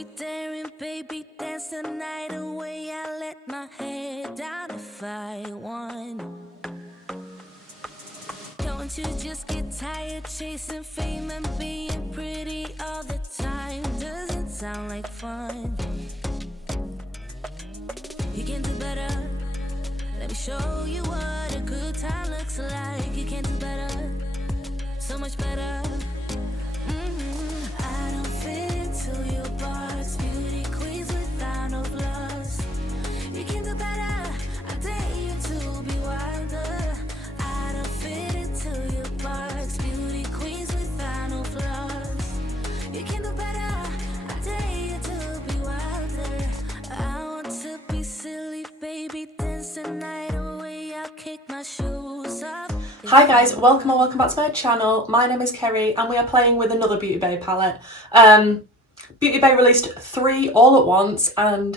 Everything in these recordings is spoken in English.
be daring, baby, dance the night away. I let my head down if I want. Don't you just get tired chasing fame and being pretty all the time? Doesn't sound like fun. You can do better. Let me show you what a good time looks like. You can do better, so much better. I don't fit into your box, beauty queens without no flaws. You can do better, I dare you to be wilder. I don't fit into your box, beauty queens without no flaws. You can do better, I dare you to be wilder. I want to be silly, baby, dance the night away. I'll kick my shoes off. Hi guys, welcome or welcome back to my channel. My name is Kerry and we are playing with another Beauty Bay palette. Beauty Bay released 3 all at once and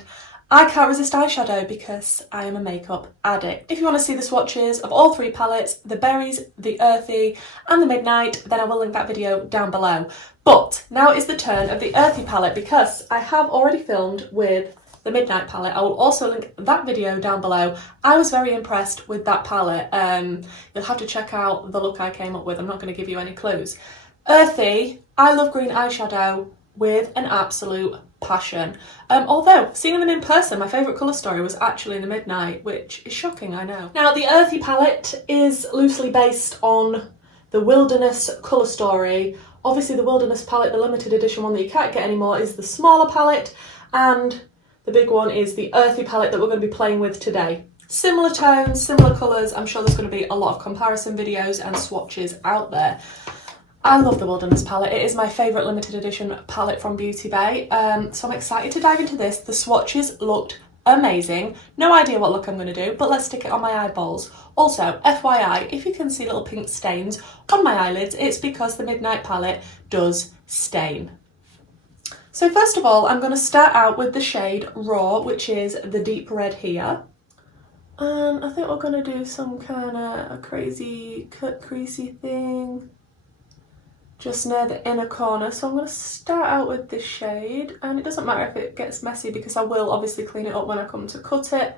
I can't resist eyeshadow because I am a makeup addict. If you want to see the swatches of all 3 palettes, the Berries, the Earthy and the Midnight, then I will link that video down below. But now is the turn of the Earthy palette because I have already filmed with the Midnight palette. I will also link that video down below. I was very impressed with that palette. You'll have to check out the look I came up with. I'm not going to give you any clues. Earthy, I love green eyeshadow with an absolute passion. Although, seeing them in person, my favourite colour story was actually the Midnight, which is shocking, I know. Now, the Earthy palette is loosely based on the Wilderness colour story. Obviously, the Wilderness palette, the limited edition one that you can't get anymore, is the smaller palette, and the big one is the Earthy palette that we're going to be playing with today. Similar tones, similar colours. I'm sure there's going to be a lot of comparison videos and swatches out there. I love the Wilderness palette. It is my favourite limited edition palette from Beauty Bay. So I'm excited to dive into this. The swatches looked amazing. No idea what look I'm going to do, but let's stick it on my eyeballs. Also, FYI, if you can see little pink stains on my eyelids, it's because the Midnight palette does stain. So first of all, I'm going to start out with the shade Raw, which is the deep red here. And I think we're going to do some kind of a crazy cut creasy thing just near the inner corner. So I'm going to start out with this shade, and it doesn't matter if it gets messy because I will obviously clean it up when I come to cut it.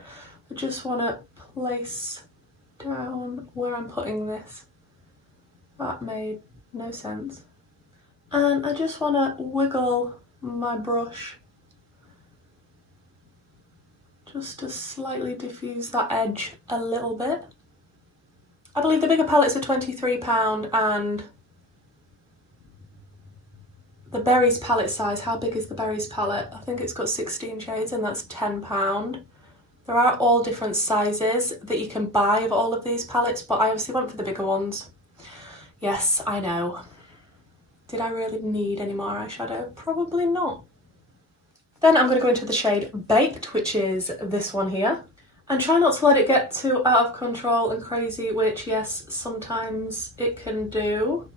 I just want to place down where I'm putting this. That made no sense. And I just want to wiggle my brush just to slightly diffuse that edge a little bit. I believe the bigger palettes are £23 and the Berries palette size, how big is the Berries palette? I think it's got 16 shades and that's £10. There are all different sizes that you can buy of all of these palettes, but I obviously went for the bigger ones. Yes, I know. Did I really need any more eyeshadow? Probably not. Then I'm going to go into the shade Baked, which is this one here. And try not to let it get too out of control and crazy, which yes, sometimes it can do.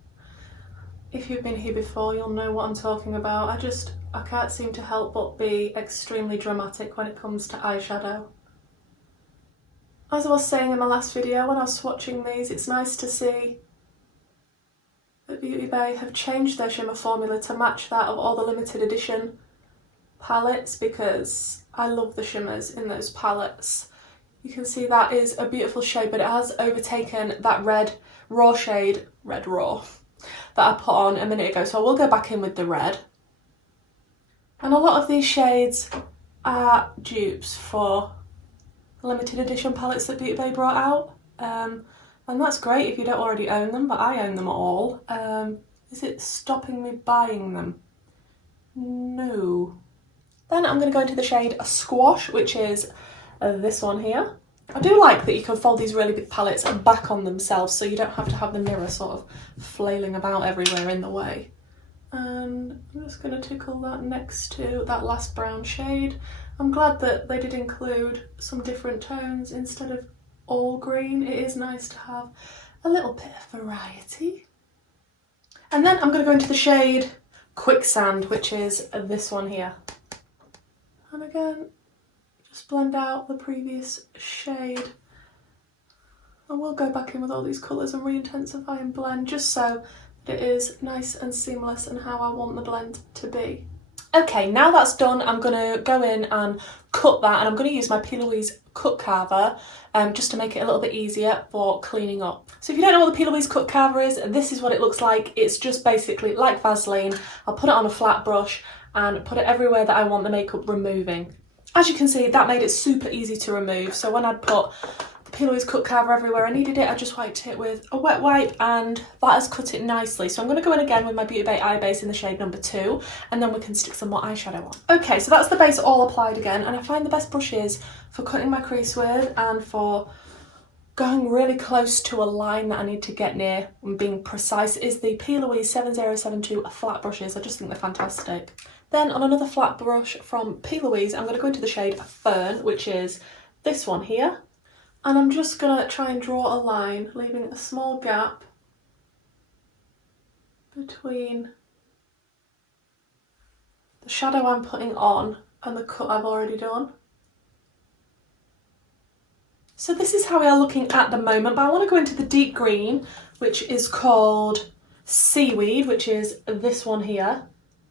If you've been here before, you'll know what I'm talking about. I can't seem to help but be extremely dramatic when it comes to eyeshadow. As I was saying in my last video, when I was swatching these, it's nice to see that Beauty Bay have changed their shimmer formula to match that of all the limited edition palettes because I love the shimmers in those palettes. You can see that is a beautiful shade, but it has overtaken that red raw shade, Red Raw, that I put on a minute ago, so I will go back in with the red. And a lot of these shades are dupes for limited edition palettes that Beauty Bay brought out. And that's great if you don't already own them, but I own them all. Is it stopping me buying them? No. Then I'm going to go into the shade Squash, which is this one here. I do like that you can fold these really big palettes back on themselves so you don't have to have the mirror sort of flailing about everywhere in the way. And I'm just going to tickle that next to that last brown shade. I'm glad that they did include some different tones instead of all green. It is nice to have a little bit of variety. And then I'm going to go into the shade Quicksand, which is this one here. And again, just blend out the previous shade. I will go back in with all these colours and re-intensify and blend just so that it is nice and seamless and how I want the blend to be. Okay, now that's done, I'm going to go in and cut that, and I'm going to use my P. Louise cut carver just to make it a little bit easier for cleaning up. So if you don't know what the P. Louise cut carver is, this is what it looks like. It's just basically like Vaseline. I'll put it on a flat brush and put it everywhere that I want the makeup removing. As you can see, that made it super easy to remove. So when I'd put the P. Louise cut carver everywhere I needed it, I just wiped it with a wet wipe, and that has cut it nicely. So I'm going to go in again with my Beauty Bay eye base in the shade number 2, and then we can stick some more eyeshadow on. Okay, so that's the base all applied again, and I find the best brushes for cutting my crease with and for going really close to a line that I need to get near and being precise is the P. Louise 7072 flat brushes. I just think they're fantastic. Then on another flat brush from P. Louise, I'm going to go into the shade Fern, which is this one here. And I'm just going to try and draw a line, leaving a small gap between the shadow I'm putting on and the cut I've already done. So this is how we are looking at the moment, but I want to go into the deep green, which is called Seaweed, which is this one here.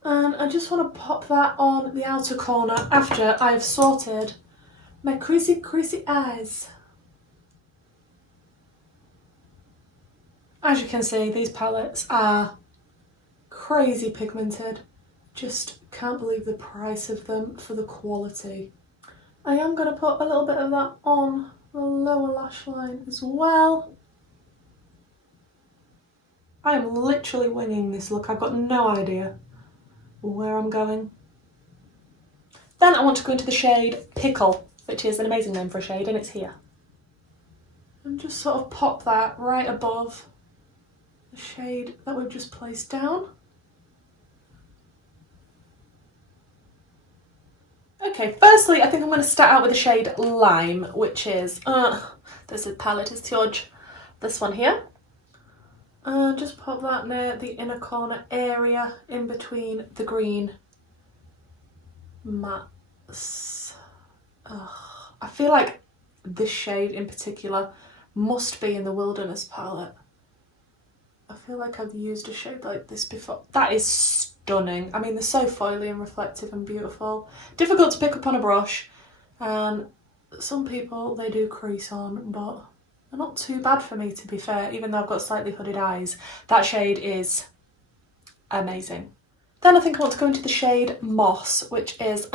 And I just want to pop that on the outer corner after I've sorted my creasy eyes. As you can see, these palettes are crazy pigmented. Just can't believe the price of them for the quality. I am going to put a little bit of that on the lower lash line as well. I am literally winging this look. I've got no idea where I'm going. Then I want to go into the shade Pickle, which is an amazing name for a shade, and it's here. And just sort of pop that right above the shade that we've just placed down. Okay, firstly, I think I'm going to start out with the shade Lime, which is, this is palette is huge, this one here. And just pop that near the inner corner area in between the green mattes. I feel like this shade in particular must be in the Wilderness palette. I feel like I've used a shade like this before. That is stunning. I mean, they're so foily and reflective and beautiful. Difficult to pick up on a brush, and some people, they do crease on, but they're not too bad for me, to be fair, even though I've got slightly hooded eyes. That shade is amazing. Then I think I want to go into the shade Moss, which is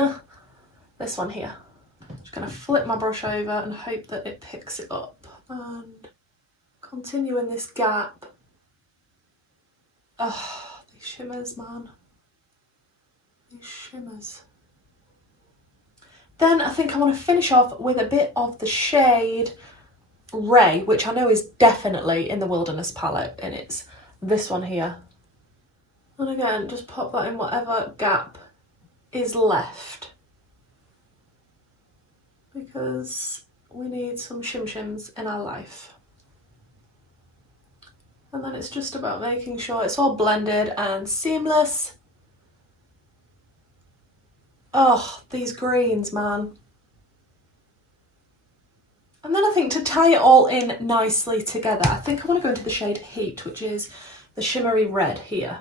this one here. Just going to flip my brush over and hope that it picks it up and continue in this gap. Oh, these shimmers, man. These shimmers. Then I think I want to finish off with a bit of the shade Ray, which I know is definitely in the Wilderness palette, and it's this one here. And again, just pop that in whatever gap is left, because we need some shim-shims in our life. And then it's just about making sure it's all blended and seamless. Oh, these greens, man. And then I think to tie it all in nicely together, I think I want to go into the shade Heat, which is the shimmery red here.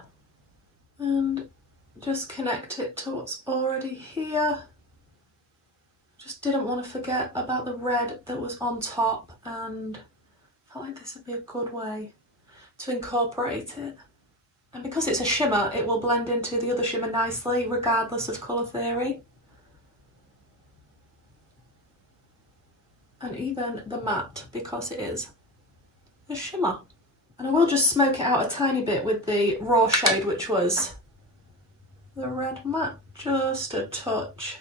And just connect it to what's already here. Just didn't want to forget about the red that was on top, and felt like this would be a good way to incorporate it. And because it's a shimmer, it will blend into the other shimmer nicely, regardless of colour theory. And even the matte, because it is a shimmer. And I will just smoke it out a tiny bit with the raw shade, which was the red matte, just a touch.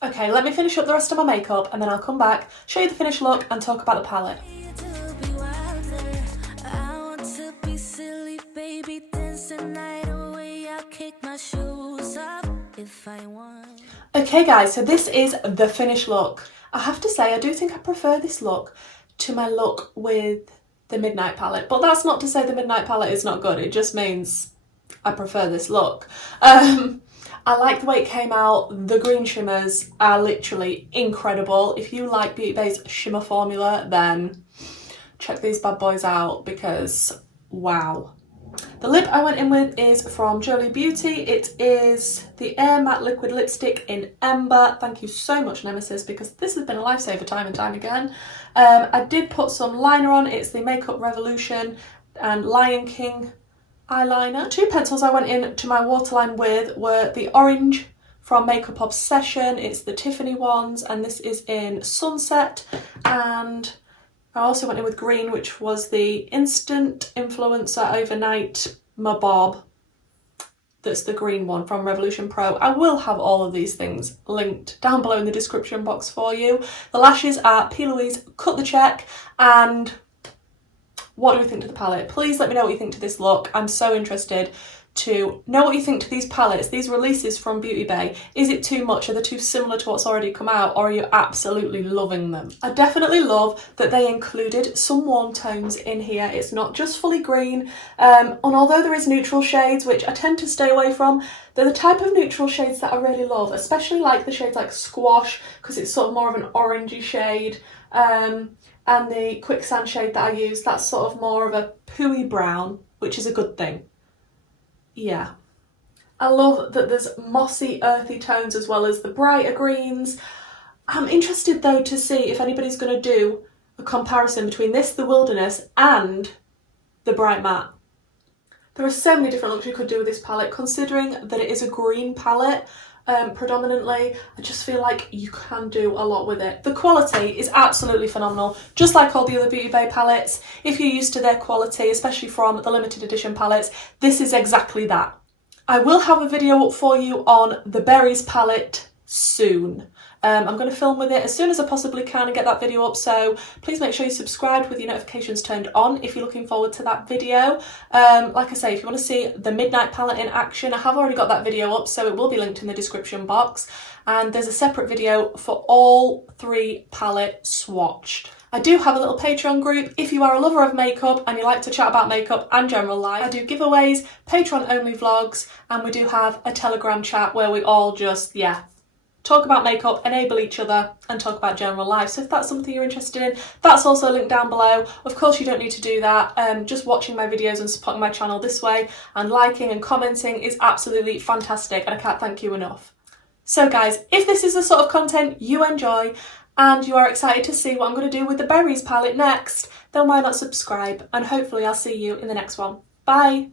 Okay, let me finish up the rest of my makeup, and then I'll come back, show you the finished look, and talk about the palette. Okay guys, so this is the finished look. I have to say, I do think I prefer this look to my look with the Midnight palette, but that's not to say the Midnight palette is not good, it just means I prefer this look. I like the way it came out. The green shimmers are literally incredible. If you like Beauty Bay's shimmer formula, then check these bad boys out, because wow. The lip I went in with is from Jolie Beauty. It is the Air Matte Liquid Lipstick in Ember. Thank you so much, Nemesis, because this has been a lifesaver time and time again. I did put some liner on. It's the Makeup Revolution and Lion King eyeliner. The two pencils I went in to my waterline with were the orange from Makeup Obsession. It's the Tiffany ones, and this is in Sunset. And I also went in with green, which was the Instant Influencer Overnight Mabob. That's the green one from Revolution Pro. I will have all of these things linked down below in the description box for you. The lashes are P. Louise Cut the Check. And what do we think to the palette? Please let me know what you think to this look. I'm so interested to know what you think to these palettes, these releases from Beauty Bay. Is it too much? Are they too similar to what's already come out, or are you absolutely loving them? I definitely love that they included some warm tones in here. It's not just fully green, and although there is neutral shades, which I tend to stay away from, they're the type of neutral shades that I really love, especially like the shades like Squash, because it's sort of more of an orangey shade, and the Quicksand shade that I use, that's sort of more of a pooey brown, which is a good thing. Yeah. I love that there's mossy, earthy tones as well as the brighter greens. I'm interested though to see if anybody's going to do a comparison between this, the Wilderness, and the Bright Matte. There are so many different looks you could do with this palette, considering that it is a green palette predominantly. I just feel like you can do a lot with it. The quality is absolutely phenomenal, just like all the other Beauty Bay palettes. If you're used to their quality, especially from the limited edition palettes, this is exactly that. I will have a video up for you on the Berries palette soon. I'm going to film with it as soon as I possibly can and get that video up, so please make sure you subscribe with your notifications turned on if you're looking forward to that video. Like I say, if you want to see the Midnight palette in action, I have already got that video up, so it will be linked in the description box, and there's a separate video for all three palettes swatched. I do have a little Patreon group. If you are a lover of makeup and you like to chat about makeup and general life, I do giveaways, Patreon only vlogs, and we do have a Telegram chat where we all just, talk about makeup, enable each other, and talk about general life. So if that's something you're interested in, that's also linked down below. Of course, you don't need to do that. Just watching my videos and supporting my channel this way and liking and commenting is absolutely fantastic, and I can't thank you enough. So guys, if this is the sort of content you enjoy and you are excited to see what I'm going to do with the Berries palette next, then why not subscribe, and hopefully I'll see you in the next one. Bye!